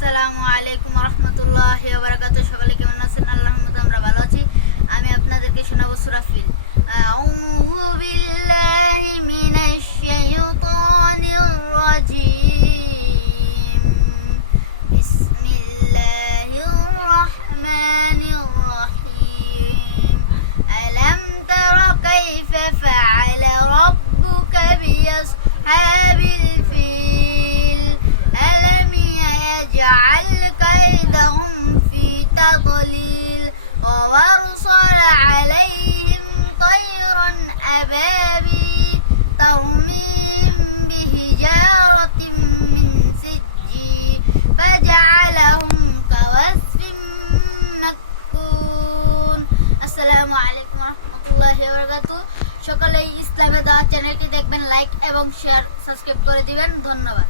আসসালামু আলাইকুম রহমতুল্লাহ বারাকাত সকালে কেমন আছেন? আল্লাহ আমরা ভালো আছি। আমি আপনাদেরকে শোনাবো সুরাফিল আসসালামু আলাইকুম রহমতুল্লাহি বারাকাতু সকালে ইসলামে দাওয়া চ্যানেলটি দেখবেন, লাইক এবং শেয়ার সাবস্ক্রাইব করে দিবেন। ধন্যবাদ।